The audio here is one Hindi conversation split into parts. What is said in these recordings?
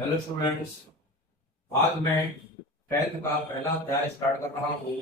Hello students. आज मैं 10th का पहला अध्याय स्टार्ट कर रहा हूँ।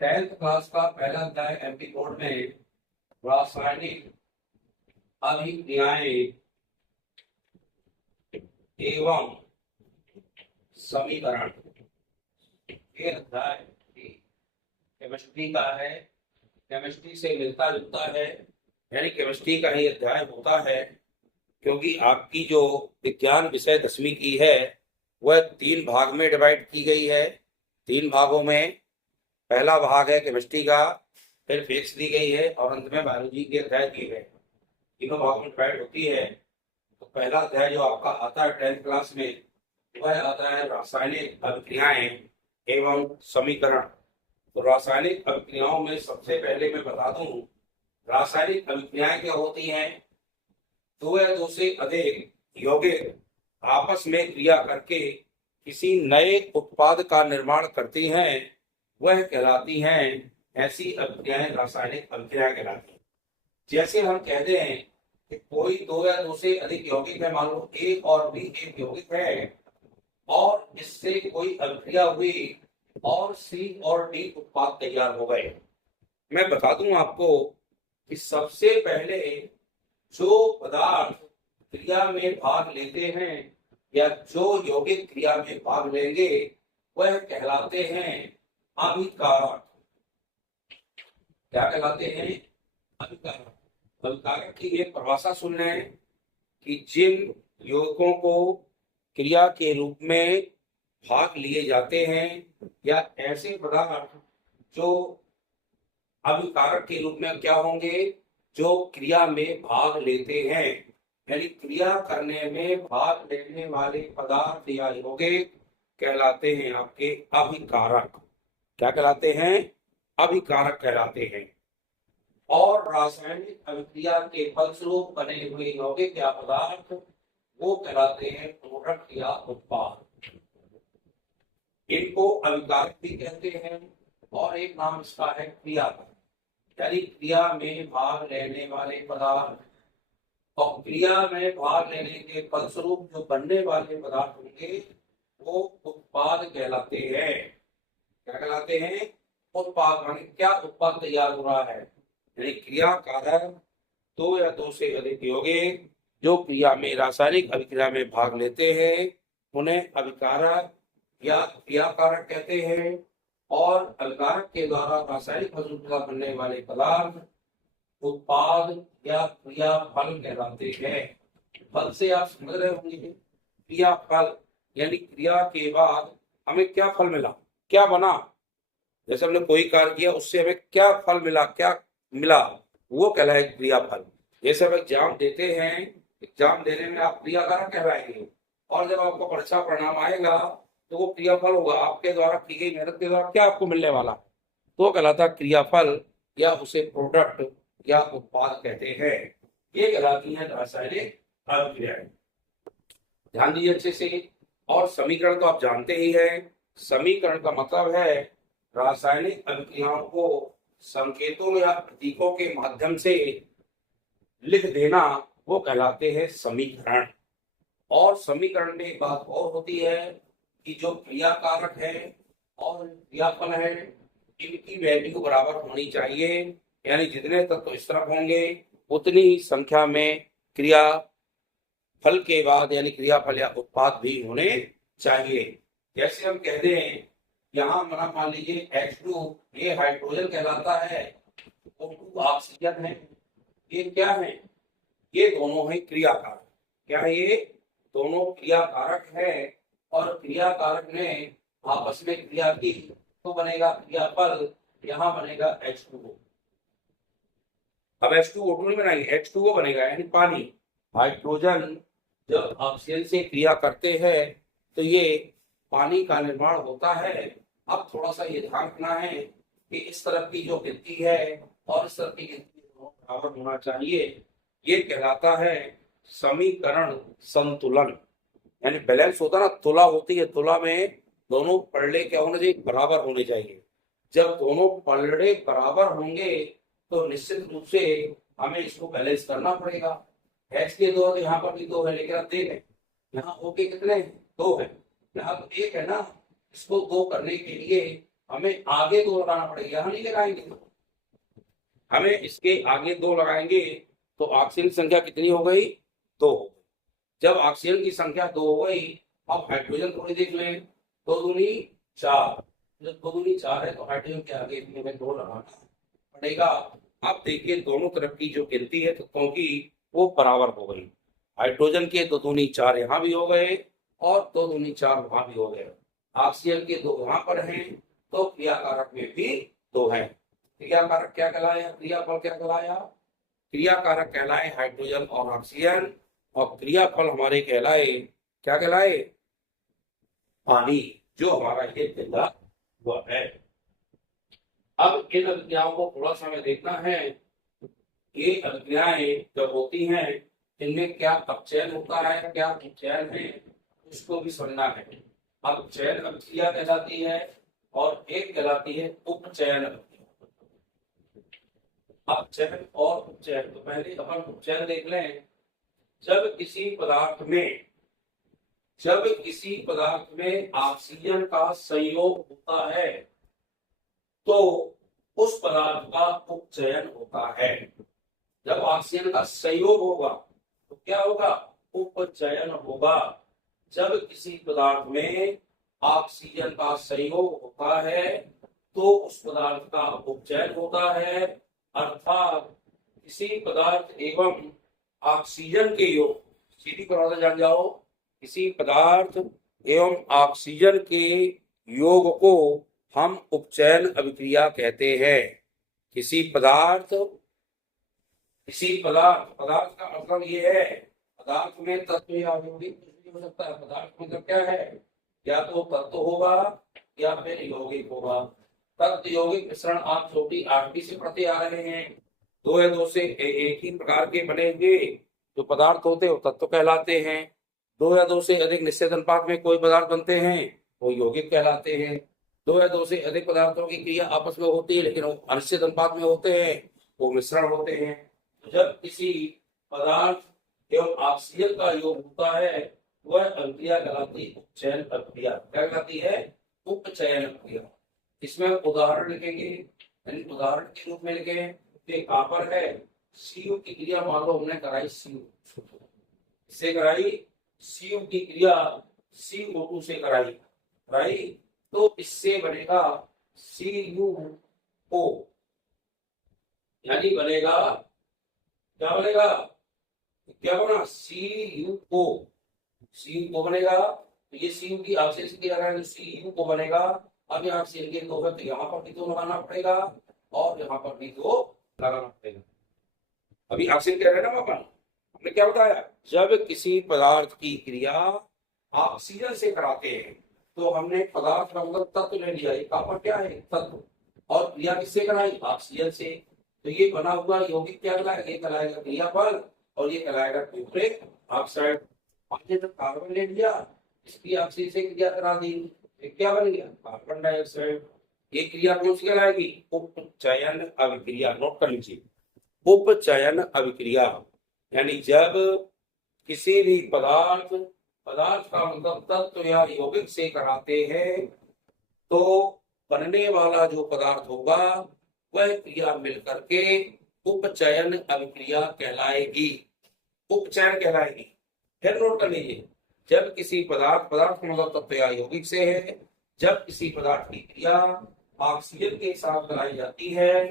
10th क्लास का पहला अध्याय एमपी बोर्ड में रासायनिक अभिक्रियाएं एवं समीकरण। ये अध्याय केमिस्ट्री का है, केमिस्ट्री से मिलता जुलता है, यानी केमिस्ट्री का ही अध्याय होता है। क्योंकि आपकी जो विज्ञान विषय 10वीं की है वह 3 भाग में डिवाइड की गई है। 3 भागों में पहला भाग है केमिस्ट्री का, फिर फिजिक्स दी गई है और अंत में बायोलॉजी के अध्याय दिए गए। तीनों भागों में डिवाइड होती है। तो पहला अध्याय जो आपका आता है 10th क्लास में वह आता है रासायनिक अभिक्रियाएं एवं समीकरण। तो रासायनिक अभिक्रियाओं में सबसे पहले मैं बता दूं, रासायनिक अभिक्रियाएं क्या होती हैं। दो या दो से अधिक यौगिक आपस में क्रिया करके किसी नए उत्पाद का निर्माण करती हैं, वह कहलाती हैं, ऐसी अभिक्रियाएं रासायनिक अभिक्रियाएं कहलाती हैं। जैसे हम कहते हैं कि कोई दो या दो से अधिक यौगिक है, मान लो ए और बी एक यौगिक है और इससे कोई अभिक्रिया हुई और सी और डी उत्पाद तैयार हो गए। मैं बता दूं आपको कि सबसे पहले जो पदार्थ क्रिया में भाग लेते हैं या जो यौगिक क्रिया में भाग लेंगे वह कहलाते हैं अभिकारक। क्या कहलाते हैं? अभिकारक। अभिकारक की एक परिभाषा सुन लें कि जिन यौगिकों को क्रिया के रूप में भाग लिए जाते हैं या ऐसे पदार्थ जो अभिकारक के रूप में क्या होंगे, जो क्रिया में भाग लेते हैं, यानी क्रिया करने में भाग लेने वाले पदार्थ या यौगिक कहलाते हैं आपके अभिकारक। क्या कहलाते हैं? अभिकारक कहलाते हैं। और रासायनिक अभिक्रिया के फलस्वरूप बने हुए यौगिक या पदार्थ वो कहलाते हैं प्रोडक्ट या उत्पाद। इनको अभिकारक भी कहते हैं और एक नाम इसका है क्रियाकारक, यानी क्रिया में भाग लेने वाले पदार्थ। और क्रिया में भाग लेने के फलस्वरूप जो बनने वाले पदार्थ होंगे वो उत्पाद कहलाते हैं। क्या कहलाते हैं? उत्पाद। माने क्या उत्पाद तैयार हो रहा है, यानी क्रिया कारक दो या दो से अधिक यौगिक जो क्रिया में रासायनिक अभिक्रिया में भाग लेते हैं उन्हें अभिकारक या क्रियाकारक कहते हैं। और अभिकारक के द्वारा रासायनिक फलस्वरूपता बनने वाले पदार्थ उत्पाद या क्रिया फल कहलाते हैं। फल से आप समझ रहे होंगे, क्रिया फल यानी क्रिया के बाद हमें क्या फल मिला, क्या बना। जैसे हमने कोई कार्य किया उससे हमें क्या फल मिला, क्या मिला, वो कहलाए क्रिया फल। जैसे हम एग्जाम देते हैं, एग्जाम देने में आप क्रियाकारक कहलाएंगे और जब आपका परीक्षा परिणाम आएगा तो वो क्रियाफल होगा। आपके द्वारा की गई मेहनत के द्वारा क्या आपको मिलने वाला, तो कहलाता क्रियाफल या उसे प्रोडक्ट या उत्पाद कहते हैं। ये कहलाती है रासायनिक अभिक्रियाएं। ध्यान दीजिए अच्छे से। और समीकरण तो आप जानते ही हैं। समीकरण का मतलब है रासायनिक अभिक्रियाओं को संकेतों या प्रतीकों के माध्यम से लिख देना, वो कहलाते हैं समीकरण। और समीकरण में एक बात और होती है कि जो क्रियाकारक है और क्रियाफल है इनकी वैल्यू बराबर होनी चाहिए, यानी जितने तत्व इस तरफ होंगे उतनी ही संख्या में क्रिया फल के बाद यानी क्रियाफल या उत्पाद भी होने चाहिए। जैसे हम कहते हैं यहाँ मान लीजिए H2 ये हाइड्रोजन कहलाता है, O2 ऑक्सीजन है। ये क्या है? ये दोनों है क्रियाकारक। क्या है? ये दोनों क्रियाकारक है और क्रियाकारक ने आपस में क्रिया की तो बनेगा क्रियाफल, यहाँ बनेगा H2O। अब H2O2 नहीं बनाएंगे, H2O बनेगा यानी पानी। हाइड्रोजन जब ऑक्सीजन से क्रिया करते हैं तो ये पानी का निर्माण होता है। अब थोड़ा सा ये ध्यान रखना है कि इस तरफ की जो गिनती है और इस तरफ की गिनती बराबर होना चाहिए। ये कहलाता है समीकरण संतुलन, यानी बैलेंस होता ना, तुला होती है, तुला में दोनों पलड़े क्या होने चाहिए, बराबर होने चाहिए। जब दोनों पलड़े बराबर होंगे तो निश्चित रूप से हमें इसको बैलेंस करना पड़ेगा। H के दो यहाँ पर भी दो है, लेकिन अब देखें यहाँ O के कितने हैं? 2 है, यहाँ तो 1 है ना। इसको 2 करने के लिए हमें आगे 2 लगाना पड़ेगा, यहाँ नहीं लगाएंगे। हमें इसके आगे 2 लगाएंगे तो ऑक्सीजन की संख्या कितनी हो गई? 2 हो गई। जब ऑक्सीजन की संख्या 2 हो गई, अब हाइड्रोजन थोड़ी देख लें। 2 दूनी 4, जब 2 दूनी 4 है तो हाइड्रोजन के आगे हमें 2 लगाना पड़ेगा। अब देखिए दोनों तरफ की जो गिनती है तत्वों की वो बराबर हो गई। हाइड्रोजन के 2 दूनी 4 यहाँ भी हो गए और 2 दूनी 4 वहां भी हो गए। ऑक्सीजन के 2 यहाँ पर हैं तो क्रियाकारक में भी 2 हैं। क्रियाकारक क्या कहलाया? क्रियाफल क्या कहलाया? क्रियाकारक कहलाए हाइड्रोजन और ऑक्सीजन, और क्रियाफल हमारे कहलाए क्या कहलाए? पानी, जो हमारा ये मिला हुआ है। अब इन अभिक्रियाओं को थोड़ा सा हमें देखना है। ये अभिक्रियाएं जब होती हैं इनमें क्या अपचयन होता है, क्या उपचयन है, उसको भी समझना है। अपचयन अभिक्रिया कहलाती है और एक कहलाती है उपचयन अभिक्रिया। अपचयन और उपचयन, तो पहले अपन उपचयन देख लें। जब किसी पदार्थ में ऑक्सीजन का संयोग होता है तो उस पदार्थ का उपचयन होता है। जब ऑक्सीजन का संयोग होगा तो क्या होगा? उपचयन होगा। जब किसी पदार्थ में ऑक्सीजन का संयोग होता है तो उस पदार्थ का उपचयन होता है, अर्थात किसी पदार्थ एवं ऑक्सीजन के योग, सीधी परिभाषा जान जाओ, किसी पदार्थ एवं ऑक्सीजन के योग को हम उपचयन अभिक्रिया कहते हैं। किसी पदार्थ पदार्थ का मतलब ये है, पदार्थ में तत्व या यौगिक कुछ भी हो सकता है। पदार्थ मतलब क्या है? या तो तत्व होगा या फिर यौगिक होगा। तत्व यौगिक मिश्रण आप छोटी 8वीं से पढ़ते आ रहे हैं। 2 या 2 से एक ही प्रकार के बने हुए जो पदार्थ होते हैं वो तत्व कहलाते हैं। 2 या 2 से अधिक निश्चित अनुपात में कोई पदार्थ बनते हैं वो यौगिक कहलाते हैं। 2 या 2 से अधिक पदार्थों की क्रिया आपस में होती है लेकिन वो अनिश्चित अनुपात में होते हैं, वो मिश्रण होते हैं। जब किसी पदार्थ एवं ऑक्सीजन का योग होता है वह अभिक्रिया कहलाती है उपचयन अभिक्रिया। क्या कहलाती है? उपचयन अभिक्रिया। इसमें उदाहरण लिखेंगे, उदाहरण के रूप में लिखें। कॉपर है, सीयू की क्रिया मान लो हमने कराई इससे कराई, सीयू की क्रिया CO2 से कराई तो इससे बनेगा CuO, यानी बनेगा क्या बनेगा? क्या बना? CuO बनेगा। तो ये CU की ऑक्सीजन से क्रिया करेंगे CuO बनेगा। अब यहाँ से इनके 2 है तो यहाँ पर भी 2 लगाना पड़ेगा और यहाँ पर भी 2 लगाना पड़ेगा। अभी ऑक्सीजन क्या है ना अपन, हमने क्या बताया? जब किसी पदार्थ की क्रिया ऑक्सीजन से कराते हैं तो हमने पदार्थ का मतलब तत्व ले लिया। कॉपर क्या है? तत्व। और क्रिया किससे कराई? ऑक्सीजन से। तो ये बना हुआ यौगिक क्या कहलाएगा? ये कहलाएगा क्रियाफल और ये कहलाएगा क्यूप्रिक ऑक्साइड। हमने जब कार्बन ले लिया इसकी ऑक्सीजन से क्रिया करा दी, क्या बन गया? Carbon dioxide. ये क्रिया कौन सी कहलाएगी? उपचयन अभिक्रिया। नोट कर लीजिए, उपचयन अभिक्रिया। यानी जब किसी भी पदार्थ का मतलब तत्व या यौगिक से कराते हैं तो बनने वाला जो पदार्थ होगा वह क्रिया मिलकर के उपचयन अभिक्रिया कहलाएगी। उपचयन कहलाएगी। फिर नोट कर लीजिए, जब किसी पदार्थ का मतलब तत्व या यौगिक से है, जब किसी पदार्थ की क्रिया ऑक्सीजन के साथ कराई जाती है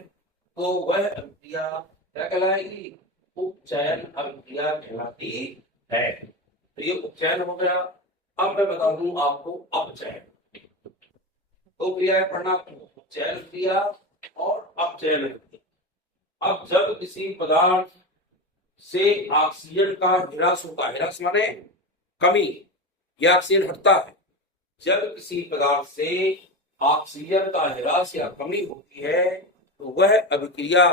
तो वह अभिक्रिया क्या कहलाएगी? उपचयन अभिक्रिया कहलाती है। तो ये उपचयन हो गया। अब मैं बता दूं आपको अपचयन। तो क्रिया पढ़ना, उपचयन क्रिया और अपचयन क्रिया। अब जब किसी पदार्थ से ऑक्सीजन का ह्रास होता है, ह्रास माने कमी, या ऑक्सीजन हटता है। जब किसी पदार्थ से ऑक्सीजन का ह्रास या कमी होती है तो वह अभिक्रिया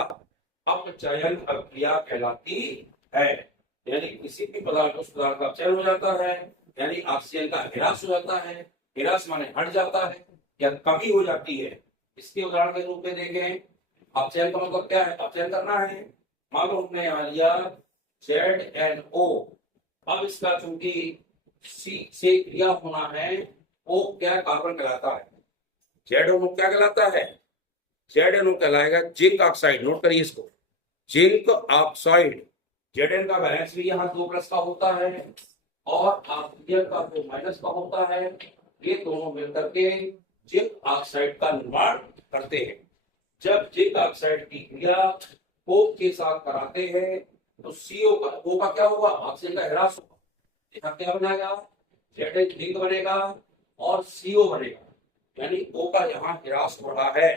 अपचयन अभिक्रिया कहलाती है। यानी किसी भी पदार्थ उस पदार्थ का अपचयन हो जाता है, यानी ऑक्सीजन का ह्रास हो जाता है। ह्रास माने हट जाता है या कमी हो जाती है। इसके उदाहरण के रूप में देखें, अपचयन का मतलब क्या है? अपचयन करना है। मान लो हमने यहाँ लिया ZNO। अब इसका चूंकि सी से क्रिया होना है वो क्या कार्बन कहलाता है? ZnO क्या कहलाता है? ZnO कहलाएगा जिंक ऑक्साइड। नोट करिए इसको, जिंक ऑक्साइड। Zn का बैलेंस भी यहाँ 2+ का होता है और ऑक्सीजन का जो माइनस का होता है, ये दोनों मिलकर के जिंक ऑक्साइड का निर्माण करते हैं। जब जिंक ऑक्साइड की क्रिया कोक के साथ कराते हैं तो CO का O का क्या होगा? ऑक्सीजन का ह्रास होगा। यहाँ क्या बनेगा? Zn जिंक बनेगा और CO बनेगा, यानी O का यहाँ ह्रास हो रहा है।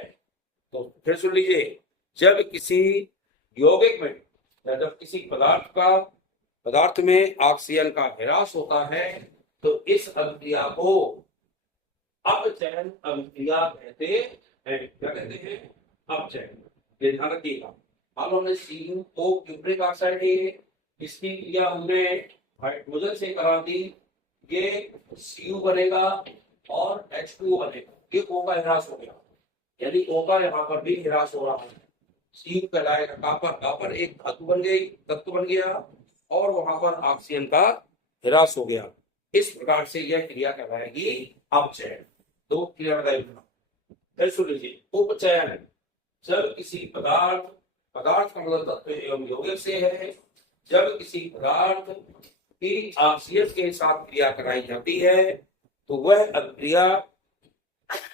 तो फिर सुन लीजिए, जब किसी यौगिक में या जब किसी पदार्थ में ऑक्सीजन का ह्रास होता है तो इस अभिक्रिया को अपचयन अभिक्रिया कहते हैं। क्या कहते हैं? अपचयन। ये ध्यान रखिएगा। मान लो हमने CO को क्यूप्रिक ऑक्साइड है, इसकी क्रिया हमने हाइड्रोजन से करा दी, ये Cu बनेगा और H2O बनेगा। ये O का ह्रास हो गया, यानी O का यहाँ पर भी ह्रास हो रहा है। Cu कहलाएगा कॉपर। कॉपर एक धातु बन गई, तत्व बन गया और वहां पर ऑक्सीजन का ह्रास हो गया। इस प्रकार से यह क्रिया कहलाएगी अपचयन। दो क्रिया बताइए। सुन लीजिए, उपचयन जब किसी पदार्थ का मतलब तत्व एवं यौगिक से है, जब किसी पदार्थ की ऑक्सीजन के साथ क्रिया कराई जाती है तो वह अभिक्रिया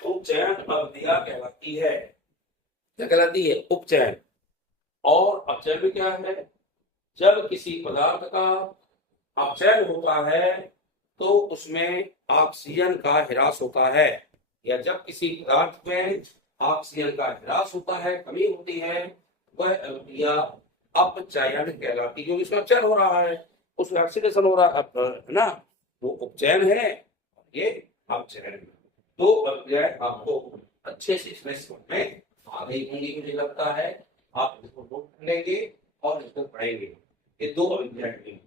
उपचयन अभिक्रिया कहलाती है। क्या कहलाती है? उपचयन। और अपचयन में क्या है? जब किसी पदार्थ का अपचयन होता है तो उसमें ऑक्सीजन का ह्रास होता है, या जब किसी पदार्थ में ऑक्सीजन का ह्रास होता है, कमी होती है, वह अभिक्रिया अपचयन कहलाती है। क्योंकि इसमें अपचयन हो रहा है, उसमें ऑक्सीडेशन हो रहा है ना, वो उपचयन है, ये अपचयन है। तो अभिक्रिया आपको अच्छे से इसमें समझ में आ गई होंगी, मुझे लगता है। आप इसको नोट लेंगे और इसको पढ़ेंगे। ये दो अभिक्रियाएं।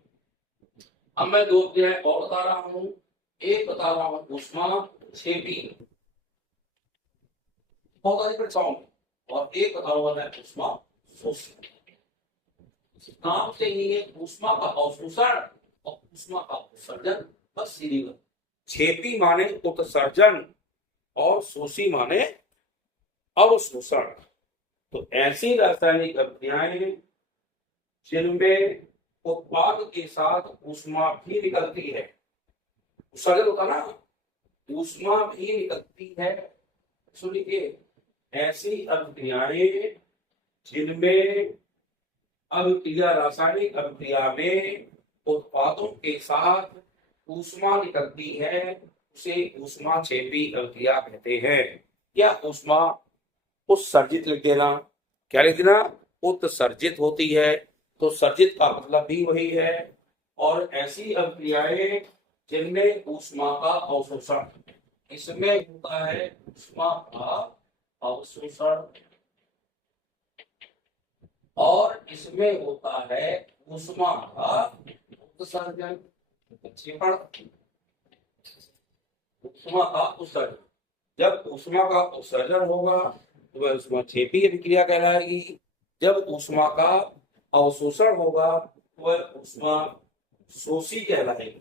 अब मैं दो अभिक्रियाएं और बता रहा हूं। एक बता रहा हूं ऊष्माक्षेपी, बहुत अधिक परीक्षाओं में, और एक बता रहा है ऊष्मा शोषी। नाम से ही है ऊष्मा का अवशोषण और ऊष्मा का उत्सर्जन, बस सीधी बात। क्षेपी माने उत्सर्जन और शोषी माने अवशोषण। तो ऐसी रासायनिक अभिक्रियाएं जिनमें उत्पाद के साथ ऊष्मा भी निकलती है, उत्सर्जन होता ना, ऊष्मा भी निकलती है। सुनिए, ऐसी अभिक्रियाएं जिनमें अभिक्रिया रासायनिक अभिक्रिया में उत्पादों के साथ ऊष्मा निकलती है, उसे ऊष्माक्षेपी अभिक्रिया कहते हैं। या ऊष्मा उत्सर्जित लिख देना। क्या लिख देना? उत्सर्जित होती है, तो सर्जित का मतलब भी वही है। और ऐसी अभिक्रियाएं जिनमें ऊष्मा का अवशोषण, इसमें होता है ऊष्मा का अवशोषण और इसमें होता है ऊष्मा का उत्सर्जन। ऊष्मा का उत्सर्जन, जब ऊष्मा का उत्सर्जन होगा तो वह ऊष्माक्षेपी अभिक्रिया कहलाएगी। जब ऊष्मा का अवशोषण होगा तो वह ऊष्मा शोषी कहलाएगी।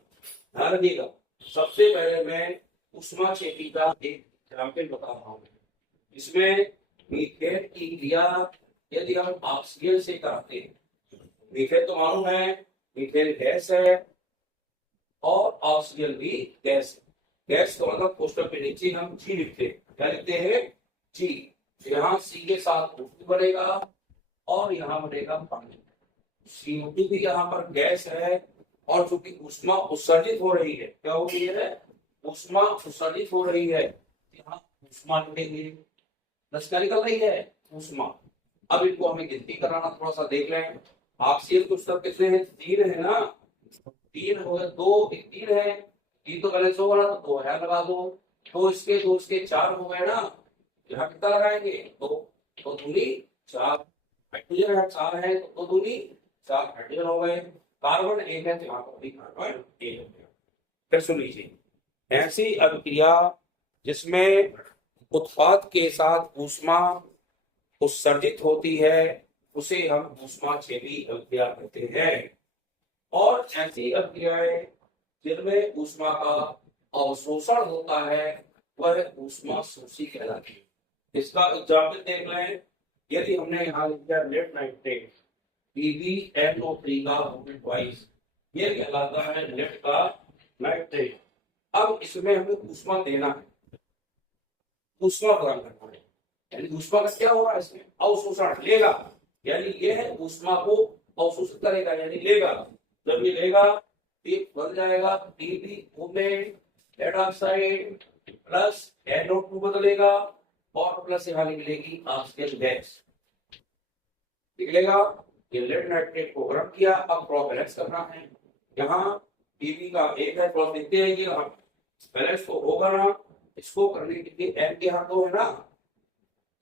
ध्यान रखिएगा। सबसे पहले मैं ऊष्माक्षेपी का एक एग्जाम्पल बता रहा हूँ। इसमें मीथेन की क्रिया यदि हम ऑक्सीजन से कराते हैं, मीथेन तो मालूम है, मीथेन गैस है और ऑक्सीजन भी गैस है। गैस का मतलब कोष्टक पे नीचे हम जी लिखते हैं। क्या लिखते हैं? जी। यहाँ सी के साथ O2 बनेगा और यहाँ बनेगा पानी। CO2 भी यहाँ पर गैस है और चूंकि ऊष्मा उत्सर्जित हो रही है, क्या हो रही है? ऊष्मा उत्सर्जित हो रही है, यहाँ ऊष्मा लिखेंगे। क्या निकल रही है? ऊष्मा। अब इनको हमें गिनती कराना, थोड़ा सा देख लें। ऑक्सीजन कुछ तब कितने हैं? 3 है ना, 3 हो गए, 2 3 है, 3 तो बैलेंस होगा ना, तो 2 है लगा दो। 2 इसके 4 हो गए ना, यहाँ कितना लगाएंगे? 2 दूनी 4। हाइड्रोजन है 4 है तो 2 दूनी 4 हाइड्रोजन हो गए। कार्बन 1 है तो यहाँ पर भी कार्बन 1 हो गया। फिर सुन लीजिए, ऐसी अभिक्रिया जिसमें उत्पाद के साथ ऊष्मा उत्सर्जित होती है उसे हम ऊष्माक्षेपी अभिक्रिया कहते हैं। और ऐसी अभिक्रियाएं जिनमें ऊष्मा का अवशोषण होता है वह ऊष्मा शोषी कहलाती है। इसका एग्जाम्पल देख लें, यदि हमने यहाँ लिख दिया लेड नाइट्रेट PbNO3 का मोमेंट वाइज, ये कहलाता है लेड का नाइट्रेट। अब इसमें हमें ऊष्मा देना है, ऊष्मा प्रदान करना है, यानी ऊष्मा का क्या होगा इसमें अवशोषण लेगा, यानी यह ऊष्मा को अवशोषित करेगा यानी लेगा। जब ये लेगा ये बन जाएगा Pb moment lead oxide plus NO2 बदलेगा और प्लस यहाँ निकलेगी ऑक्सीजन गैस निकलेगा। ये लेड नाइट्रेट को गर्म किया, अब क्रॉस बैलेंस करना है। यहाँ Pb का एक है, क्रॉस देखते हैं कि बैलेंस तो होगा ना, इसको करने के लिए n के यहाँ 2 है ना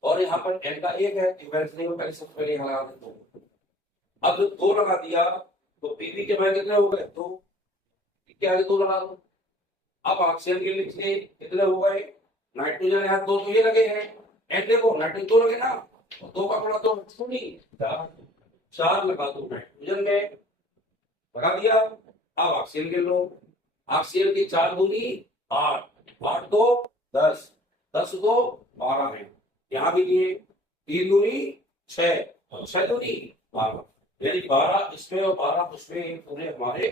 और यहाँ पर n का 1 है, बैलेंस नहीं हो, पहले सबसे पहले यहाँ लगा दो। अब जब 2 लगा दिया तो Pb के मान कितने हो गए 2, क्या आगे 2 लगा दो। अब ऑक्सीजन के लिए कितने हो गए, नाइट्रोजन यहाँ 2 तो ये लगे हैं, n देखो नाइट्रोजन 2 लगे ना, 2 का गुणा 2 नहीं 4 लगा दो नाइट्रोजन में, लगा दिया। अब ऑक्सीजन के लो, ऑक्सीजन की 4 दूनी 8, 8 2 10, 10 2 12 है, यहाँ भी दिए 3 दूनी 6 और 6 दूनी 12, यानी 12 इसमें और 12 उसमें पूरे हमारे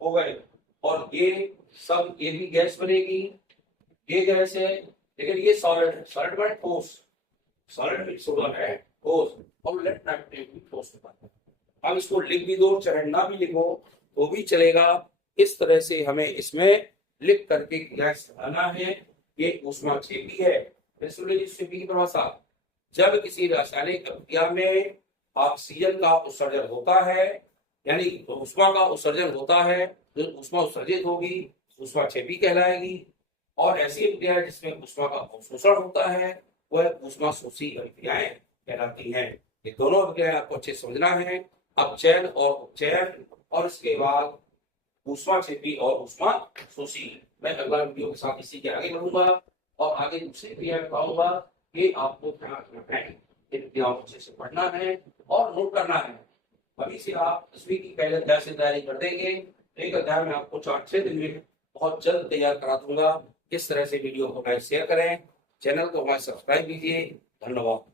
हो गए। और ये सब ये भी गैस बनेगी, ये गैस है लेकिन ये सॉलिड है, सॉलिड में ठोस, सॉलिड मिक्स होगा है ठोस, और लेड नाइट्रेट भी ठोस होता है। अब इसको लिख भी दो चाहे ना भी लिखो तो भी चलेगा। इस तरह से हमें इसमें लिख करके गैस आना है। ये ऊष्मा क्षेपी है। क्षेपी की परिभाषा, जब किसी रासायनिक अभिक्रिया में ऑक्सीजन का उत्सर्जन होता है यानी ऊष्मा का उत्सर्जन होता है, जो ऊष्मा उत्सर्जित होगी ऊष्मा क्षेपी कहलाएगी। और ऐसी अभिक्रिया जिसमें ऊष्मा का अवशोषण होता है वह ऊष्मा शोषी अभिक्रियाएं कहलाती हैं। ये दोनों अभिक्रियाएं आपको अच्छे समझना है, अपचयन और उपचयन, और इसके बाद ऊष्मा क्षेपी और ऊष्मा शोषी। मैं अगला वीडियो के साथ इसी के आगे बढ़ूंगा और आगे दूसरी क्रिया बताऊंगा। ये आपको ध्यान रखना है, इन क्रियाओं को अच्छे से पढ़ना है और नोट करना है। अभी से आप 10वीं की पहले अध्याय से तैयारी कर देंगे, एक अध्याय में आपको 4-6 दिन में बहुत जल्द तैयार करा दूंगा। इस तरह से वीडियो को लाइक शेयर करें, चैनल को हमारे सब्सक्राइब कीजिए। धन्यवाद।